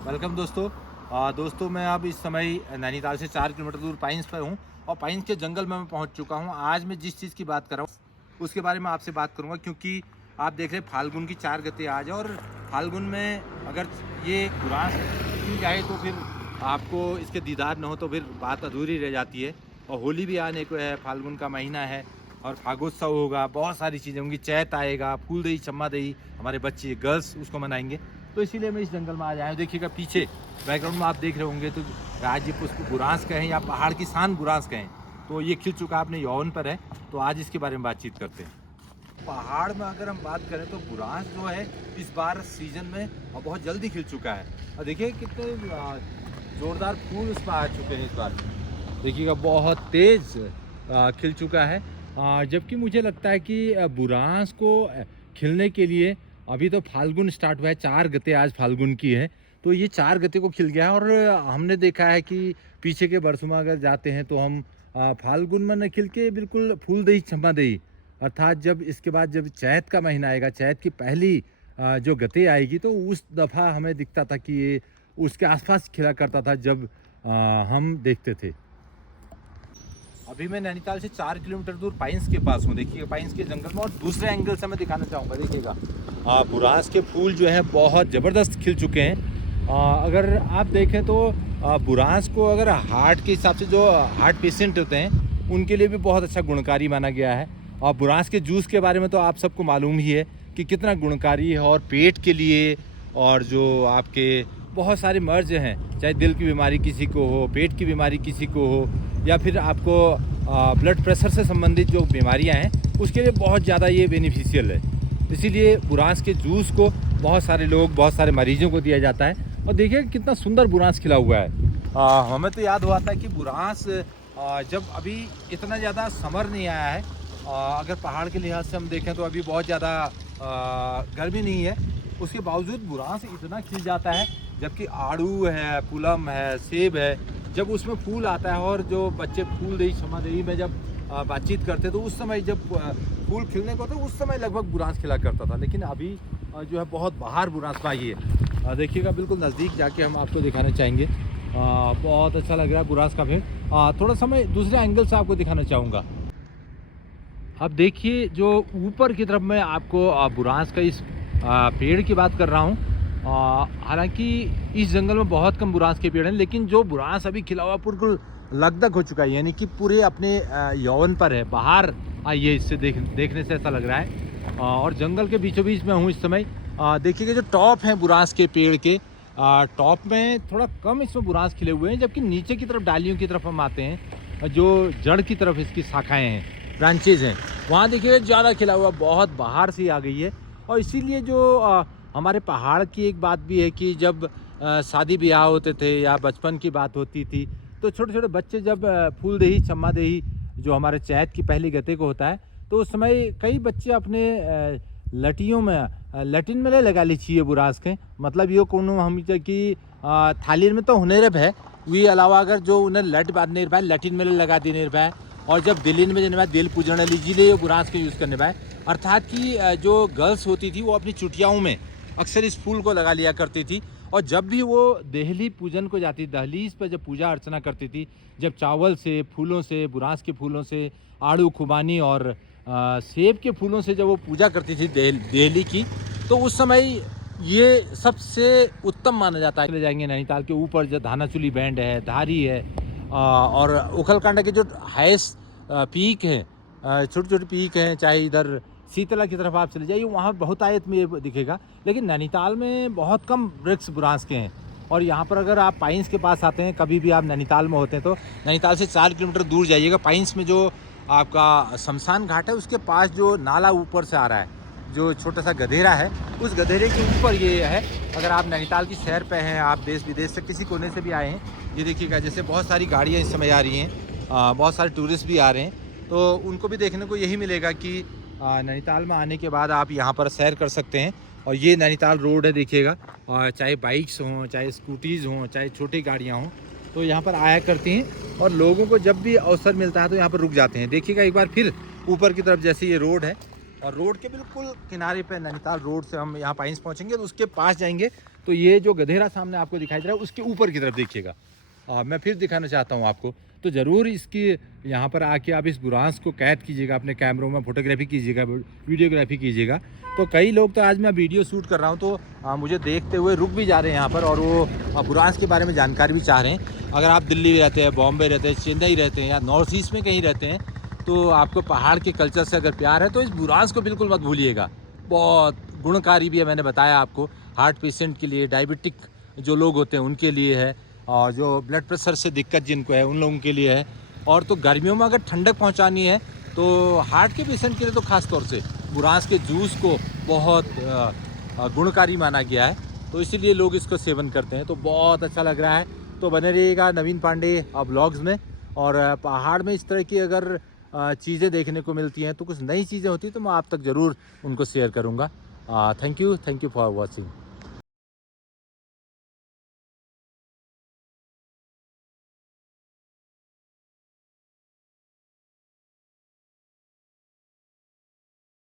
Welcome दोस्तों। दोस्तों मैं अब इस समय नैनीताल से 4 किलोमीटर दूर पाइन्स पर हूँ और पाइन्स के जंगल में मैं पहुँच चुका हूँ। आज मैं जिस चीज़ की बात कर रहा हूँ उसके बारे में आपसे बात करूँगा, क्योंकि आप देख रहे हैं फाल्गुन की 4 गते आज है और फाल्गुन में अगर ये बुरांस खिल जाए तो फिर आपको इसके दीदार न हो तो फिर बात अधूरी रह जाती है। और होली भी आने को है, फाल्गुन का महीना है और फागोत्सव होगा, बहुत सारी चीज़ें होंगी, चैत आएगा, फूल दही चम्मा दही, हमारे बच्चे गर्ल्स उसको मनाएंगे। तो इसीलिए मैं इस जंगल में आ जाया हूँ। देखिएगा पीछे बैकग्राउंड में आप देख रहे होंगे तो राज्य पुष्प बुरांस कहें या पहाड़ की शान बुरांस कहें, तो ये खिल चुका अपने यौवन पर है। तो आज इसके बारे में बातचीत करते हैं। पहाड़ में अगर हम बात करें तो बुरांस जो है इस बार सीजन में और बहुत जल्दी खिल चुका है। और देखिए कितने जोरदार फूल उस पर आ चुके हैं इस बार। देखिएगा बहुत तेज़ खिल चुका है। जबकि मुझे लगता है कि बुरांस को खिलने के लिए अभी तो फाल्गुन स्टार्ट हुआ है, 4 गते आज फाल्गुन की है, तो ये 4 गते को खिल गया है। और हमने देखा है कि पीछे के वर्षों में अगर जाते हैं तो हम फाल्गुन में न खिल के बिल्कुल फूल दही छम्मा दही, अर्थात जब इसके बाद जब चैत का महीना आएगा, चैत की पहली जो गते आएगी, तो उस दफ़ा हमें दिखता था कि ये उसके आसपास खिला करता था जब हम देखते थे। अभी मैं नैनीताल से 4 किलोमीटर दूर पाइन्स के पास हूँ। देखिए पाइन्स के जंगल में और दूसरे एंगल से मैं दिखाना चाहूँगा। देखिएगा बुरांस के फूल जो है बहुत ज़बरदस्त खिल चुके हैं। अगर आप देखें तो बुरांस को अगर हार्ट के हिसाब से जो हार्ट पेशेंट होते हैं उनके लिए भी बहुत अच्छा गुणकारी माना गया है। और बुरांस के जूस के बारे में तो आप सबको मालूम ही है कि कितना गुणकारी है, और पेट के लिए और जो आपके बहुत सारे मर्ज हैं, चाहे दिल की बीमारी किसी को हो, पेट की बीमारी किसी को हो, या फिर आपको ब्लड प्रेशर से संबंधित जो बीमारियां हैं उसके लिए बहुत ज़्यादा ये बेनिफिशियल है। इसीलिए बुरांस के जूस को बहुत सारे लोग, बहुत सारे मरीजों को दिया जाता है। और देखिए कितना सुंदर बुरांस खिला हुआ है। हमें तो याद हुआ था कि बुरांस जब अभी इतना ज़्यादा समर नहीं आया है, अगर पहाड़ के लिहाज से हम देखें तो अभी बहुत ज़्यादा गर्मी नहीं है, उसके बावजूद बुरांस इतना खिल जाता है। जबकि आड़ू है, पुलम है, सेब है, जब उसमें फूल आता है और जो बच्चे फूल दही क्षमा दही में जब बातचीत करते तो उस समय जब फूल खिलने को तो उस समय लगभग बुरांस खिला करता था। लेकिन अभी जो है बहुत बाहर बुरांस पाई है। देखिएगा बिल्कुल नज़दीक जाके हम आपको दिखाना चाहेंगे। बहुत अच्छा लग रहा है बुरांस का पेड़। थोड़ा समय दूसरे एंगल से आपको दिखाना चाहूँगा। अब देखिए जो ऊपर की तरफ मैं आपको बुरांस का इस पेड़ की बात कर रहा हूँ। हालांकि इस जंगल में बहुत कम बुरांस के पेड़ हैं, लेकिन जो बुरांस अभी खिला हुआ बिल्कुल लगदग हो चुका है, यानी कि पूरे अपने यौवन पर है। बाहर आइए, इससे देखने से ऐसा लग रहा है। और जंगल के बीचों बीच में हूँ इस समय। देखिएगा जो टॉप हैं बुरांस के पेड़ के, टॉप में थोड़ा कम इसमें बुरांस खिले हुए हैं, जबकि नीचे की तरफ डालियों की तरफ हम आते हैं, जो जड़ की तरफ इसकी शाखाएँ हैं, ब्रांचेज हैं, वहाँ देखिएगा ज़्यादा खिला हुआ, बहुत बाहर से आ गई है। और इसीलिए जो हमारे पहाड़ की एक बात भी है कि जब शादी ब्याह होते थे या बचपन की बात होती थी तो छोटे छोटे बच्चे जब फूल दही चम्मा दही जो हमारे चैत की पहली गते को होता है, तो उस समय कई बच्चे अपने लटियों में लटिन में ले लगा लीजिए बुरांस के, मतलब ये कोनो हम कि थाली में तो होने रहे वी अलावा अगर जो उन्हें लट बांधने पाए लटिन में लगा देने पाए, और जब दिलिन में जाने दिल पूजने लीजिए बुरांस के यूज़ करने पाए। अर्थात कि जो गर्ल्स होती थी वो अपनी चुटियाओं में अक्सर इस फूल को लगा लिया करती थी। और जब भी वो देहली पूजन को जाती, दहलीज पर जब पूजा अर्चना करती थी, जब चावल से, फूलों से, बुरांस के फूलों से, आड़ू खुबानी और सेब के फूलों से जब वो पूजा करती थी देहली की, तो उस समय ये सबसे उत्तम माना जाता है। चले जाएंगे नैनीताल के ऊपर जो धानाचूली बैंड है, धारी है, और उखलकांडा के जो हाईएस्ट पीक हैं, छोटे छोटे पीक हैं, चाहे इधर शीतला की तरफ आप चले जाइए, वहाँ बहुत आयत में ये दिखेगा। लेकिन नैनीताल में बहुत कम वृक्ष बुरांस के हैं। और यहाँ पर अगर आप पाइन्स के पास आते हैं, कभी भी आप नैनीताल में होते हैं, तो नैनीताल से 4 किलोमीटर दूर जाइएगा। पाइन्स में जो आपका शमशान घाट है उसके पास जो नाला ऊपर से आ रहा है, जो छोटा सा गधेरा है, उस गधेरे के ऊपर ये है। अगर आप नैनीताल की सैर पे हैं, आप देश विदेश से किसी कोने से भी आए हैं, ये देखिएगा जैसे बहुत सारी गाड़ियाँ इस समय आ रही हैं, बहुत सारे टूरिस्ट भी आ रहे हैं, तो उनको भी देखने को यही मिलेगा कि नैनीताल में आने के बाद आप यहाँ पर सैर कर सकते हैं। और ये नैनीताल रोड है देखिएगा, और चाहे बाइक्स हों, चाहे स्कूटीज़ हों, चाहे छोटी गाड़ियाँ हों, तो यहाँ पर आया करती हैं। और लोगों को जब भी अवसर मिलता है तो यहाँ पर रुक जाते हैं। देखिएगा एक बार फिर ऊपर की तरफ जैसे ये रोड है, और रोड के बिल्कुल किनारे पे नैनीताल रोड से हम यहाँ पाइन्स पहुँचेंगे तो उसके पास जाएंगे तो ये जो गधेरा सामने आपको दिखाई दे रहा है उसके ऊपर की तरफ देखिएगा। मैं फिर दिखाना चाहता हूँ आपको, तो ज़रूर इसकी यहाँ पर आके आप इस बुरांस को कैद कीजिएगा, अपने कैमरों में फोटोग्राफी कीजिएगा, वीडियोग्राफी कीजिएगा। तो कई लोग तो आज मैं वीडियो शूट कर रहा हूँ तो मुझे देखते हुए रुक भी जा रहे हैं यहाँ पर, और वो बुरांस के बारे में जानकारी भी चाह रहे हैं। अगर आप दिल्ली रहते हैं, बॉम्बे रहते हैं, चेन्नई रहते हैं या नॉर्थ ईस्ट में कहीं रहते हैं, तो आपको पहाड़ के कल्चर से अगर प्यार है तो इस बुरांस को बिल्कुल मत भूलिएगा। बहुत गुणकारी भी है, मैंने बताया आपको, हार्ट पेशेंट के लिए, डायबिटिक जो लोग होते हैं उनके लिए है, और जो ब्लड प्रेशर से दिक्कत जिनको है उन लोगों के लिए है। और तो गर्मियों में अगर ठंडक पहुंचानी है तो हार्ट के पेशेंट के लिए तो ख़ास तौर से बुरांस के जूस को बहुत गुणकारी माना गया है, तो इसीलिए लोग इसको सेवन करते हैं। तो बहुत अच्छा लग रहा है। तो बने रहिएगा नवीन पांडे ब्लॉग्स में। और पहाड़ में इस तरह की अगर चीज़ें देखने को मिलती हैं, तो कुछ नई चीज़ें होती हैं तो मैं आप तक ज़रूर उनको शेयर करूँगा। Thank you for watching.